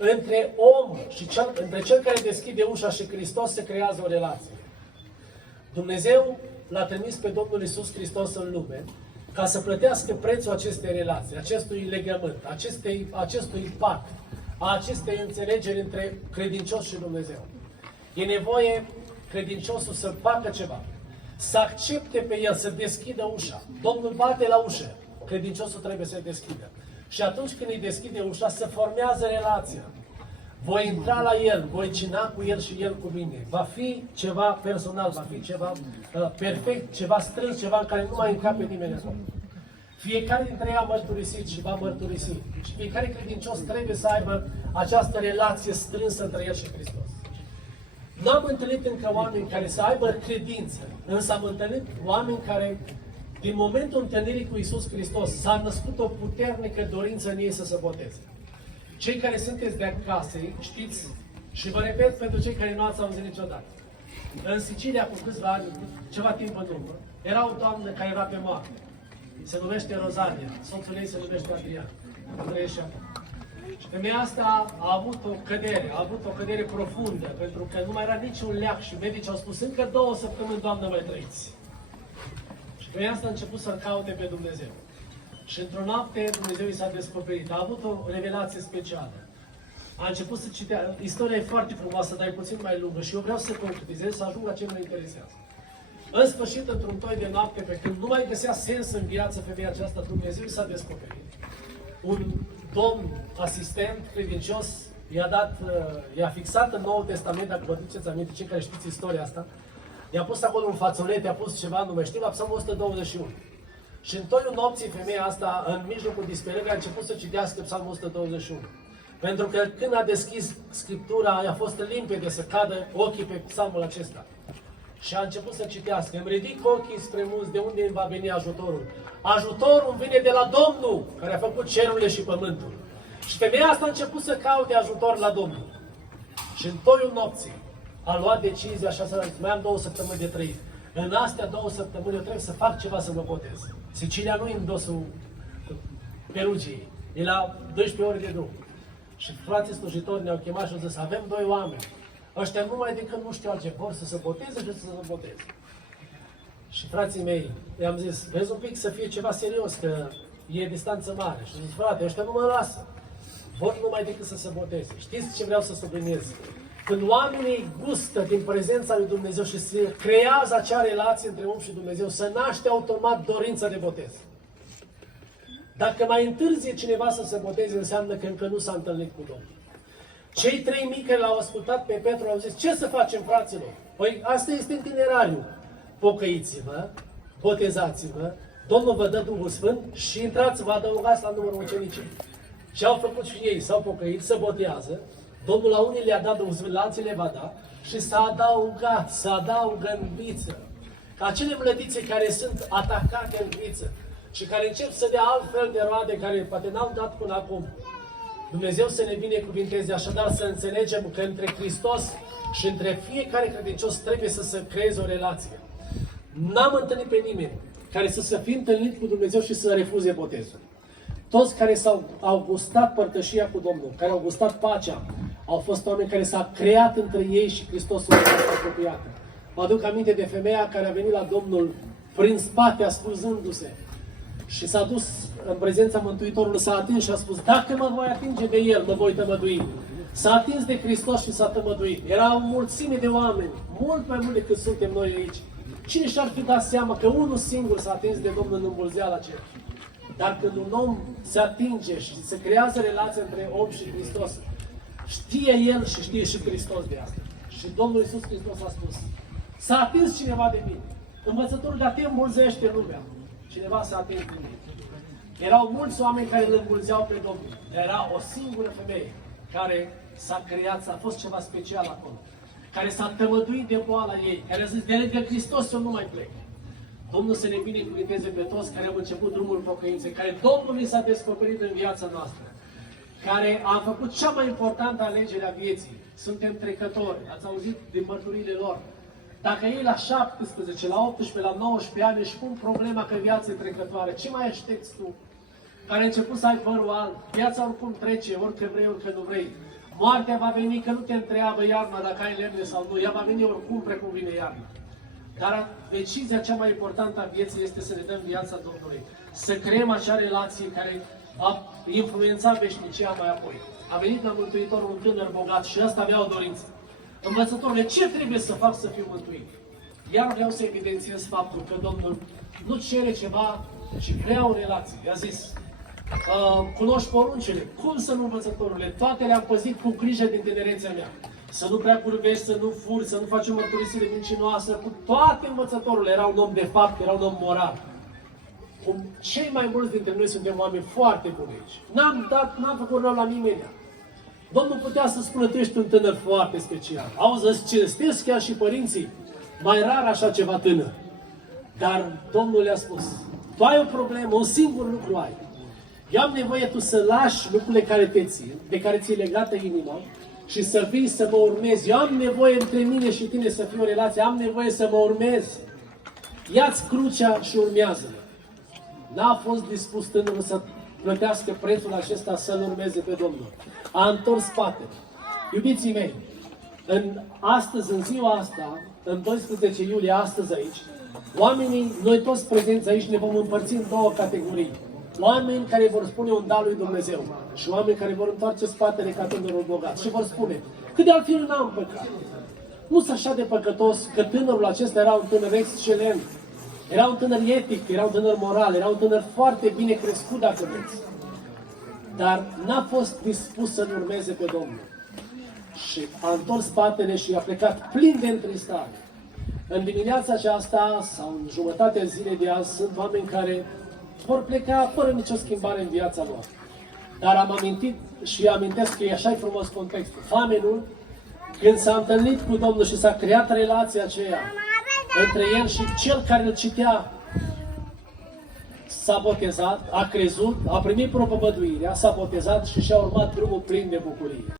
între om și între cel care deschide ușa și Hristos se creează o relație. Dumnezeu l-a trimis pe Domnul Iisus Hristos în lume ca să plătească prețul acestei relații, acestui legământ, acestui pact, a acestei înțelegeri între credincios și Dumnezeu. E nevoie credinciosul să facă ceva, să accepte pe el, să deschidă ușa. Domnul bate la ușă, credinciosul trebuie să-i deschidă. Și atunci când îi deschide ușa, se formează relația. Voi intra la el, voi cina cu el și el cu mine. Va fi ceva personal, va fi ceva perfect, ceva strâns, ceva în care nu mai încape nimeni acolo. Fiecare dintre ei a mărturisit și va mărturisi. Și fiecare credincios trebuie să aibă această relație strânsă între el și Hristos. Nu am întâlnit încă oameni care să aibă credință, însă am întâlnit oameni care, din momentul întâlnirii cu Iisus Hristos, s-a născut o puternică dorință în ei să se boteze. Cei care sunteți de acasă, știți, și vă repet pentru cei care nu ați auzit niciodată. În Sicilia, cu câțiva ani, ceva timp în urmă, era o doamnă care era pe moarte. Se numește Rozania, soțul ei se numește Adrian. Și femeia asta a avut o cădere profundă, pentru că nu mai era niciun leac și medicii au spus, încă 2 săptămâni, Doamnă, mai trăiți. Și femeia asta a început să-L caute pe Dumnezeu. Și într-o noapte Dumnezeu i s-a descoperit, a avut o revelație specială. A început să citea, istoria e foarte frumoasă, dar e puțin mai lungă și eu vreau să concretizez, să ajung la ce mă interesează. În sfârșit, într-un toi de noapte, pe când nu mai găsea sens în viață femeia aceasta, Dumnezeu i s-a descoperit. Un domn asistent credincios i-a fixat în Noul Testament, dacă vă duceți aminte, cei care știți istoria asta, i-a pus acolo un fațolet, i-a pus ceva, nu mai știu, la Psalmul 121. Și în toiul nopții, femeia asta, în mijlocul disperării, a început să citească Psalmul 121. Pentru că când a deschis Scriptura, i-a fost limpede să cadă ochii pe psalmul acesta. Și a început să citească. Îmi ridic ochii spre munți, de unde îmi va veni ajutorul? Ajutorul vine de la Domnul, care a făcut cerurile și pământul. Și femeia asta a început să caute ajutor la Domnul. Și în toiul nopții a luat decizia și a zis, mai am 2 săptămâni de trăit. În astea 2 săptămâni eu trebuie să fac ceva să mă botez. Sicilia nu e în dosul Perugiei. E la 12 ore de drum. Și frații slujitori ne-au chemat și au zis, avem 2 oameni. Ăștia numai decât nu știu altceva, vor să se boteze și să se boteze. Și frații mei, i-am zis, vezi un pic să fie ceva serios, că e distanță mare. Și zis, frate, ăștia nu mă lasă. Vor numai decât să se boteze. Știți ce vreau să subliniez? Când oamenii gustă din prezența lui Dumnezeu și se creează acea relație între om și Dumnezeu, se naște automat dorința de botez. Dacă mai întârzie cineva să se boteze, înseamnă că încă nu s-a întâlnit cu Domnul. Cei 3.000 care l-au ascultat pe Petru au zis, ce să facem, fraților? Păi asta este itinerariul. Pocăiți-vă, botezați-vă, Domnul vă dă Duhul Sfânt și intrați, vă adăugați la numărul ucenicii. Și au făcut și ei, s-au pocăit, se botează. Domnul la unii le-a dat Duhul Sfânt, la alții le va da și s-a adăugat, s-a adaugă în viță. Ca acele mlădițe care sunt atacate în viță și care încep să dea altfel de roade care poate n-au dat până acum. Dumnezeu să ne binecuvinteze, așadar să înțelegem că între Hristos și între fiecare credincios trebuie să se creeze o relație. N-am întâlnit pe nimeni care să se fi întâlnit cu Dumnezeu și să refuze botezul. Toți care au gustat părtășia cu Domnul, care au gustat pacea, au fost oameni care s-a creat între ei și Hristosul apropiată. Mă aduc aminte de femeia care a venit la Domnul prin spate, asculzându-se. Și s-a dus în prezența Mântuitorului, s-a atins și a spus, dacă mă voi atinge de El, mă voi tămădui. S-a atins de Hristos și s-a tămăduit. Era o mulțime de oameni, mult mai mult decât suntem noi aici. Cine și-ar fi dat seama că unul singur s-a atins de Domnul în îmbulzeala aceea? Dar când un om se atinge și se creează relația între om și Hristos, știe el și știe și Hristos de asta. Și Domnul Iisus Hristos a spus, s-a atins cineva de mine. Învățătorul de a te îmbulzește lumea. Cineva s-a atins de mine. Erau mulți oameni care îl îmbulzeau pe Domnul. Era o singură femeie care s-a creat, a fost ceva special acolo. Care s-a tămăduit de boala ei. Care a zis, de lângă Hristos eu nu mai plec. Domnul să ne binecuvânteze pe toți care au început drumul pocăinței, care Domnul ni s-a descoperit în viața noastră, care a făcut cea mai importantă alegere a vieții. Suntem trecători, ați auzit din mărturile lor. Dacă ei la 17, la 18, la 19 ani își pun problema că viața e trecătoare, ce mai aștepți tu? care a început să ai părul alb, viața oricum trece, orică vrei, orică nu vrei. Moartea va veni, că nu te întreabă iarna dacă ai lemne sau nu, ea va veni oricum precum vine iarna. Dar decizia cea mai importantă a vieții este să ne dăm viața Domnului. Să creăm acea relație care va influența veșnicia mai apoi. A venit la Mântuitor un tânăr bogat și ăsta avea o dorință. Învățătorule, ce trebuie să fac să fiu mântuit? Iar vreau să evidențiez faptul că Domnul nu cere ceva, ci vrea o relație. I-a zis, cunoști poruncile? Cum să nu, învățătorule? Toate le-am păzit cu grijă din tinerețea mea. Să nu prea curvești, să nu furi, să nu faci o mărturisire mincinoasă. Cu toate, învățătorule, era un om de fapt, era un om moral. Cum cei mai mulți dintre noi suntem oameni foarte buni aici. N-am făcut rău la nimeni. Domnul putea să spună, tu ești un tânăr foarte special. Auzi, îți cinstesc chiar și părinții. Mai rar așa ceva tânăr. Dar Domnul le-a spus, tu ai o problemă, un singur lucru ai. Eu am nevoie tu să lași lucrurile care te țin, de care ți-e legată inima, și să vii să mă urmezi. Eu am nevoie între mine și tine să fie o relație, am nevoie să mă urmezi. Ia-ți crucea și urmează-mă. N-a fost dispus tânărul să plătească prețul acesta să-L urmeze pe Domnul. A întors spatele. Iubiții mei, astăzi, în ziua asta, în 12 iulie, astăzi aici, oamenii, noi toți prezenți aici, ne vom împărți în două categorii. Oameni care vor spune un da lui Dumnezeu și oameni care vor întoarce spatele ca tânărul bogat și vor spune, cât de altfel n-am păcat. Nu sunt așa de păcătos că tânărul acesta era un tânăr excelent, era un tânăr etic, era un tânăr moral, era un tânăr foarte bine crescut, dacă vreți. Dar n-a fost dispus să-L urmeze pe Domnul. Și a întors spatele și a plecat plin de întristare. În dimineața aceasta sau în jumătatea zilei de azi sunt oameni care vor pleca fără nicio schimbare în viața lor. Dar am amintit și amintesc că e așa frumos contextul. Famenul, când s-a întâlnit cu Domnul și s-a creat relația aceea între el și cel care îl citea, s-a botezat, a crezut, a primit propovăduirea, s-a botezat și și-a urmat drumul plin de bucurie.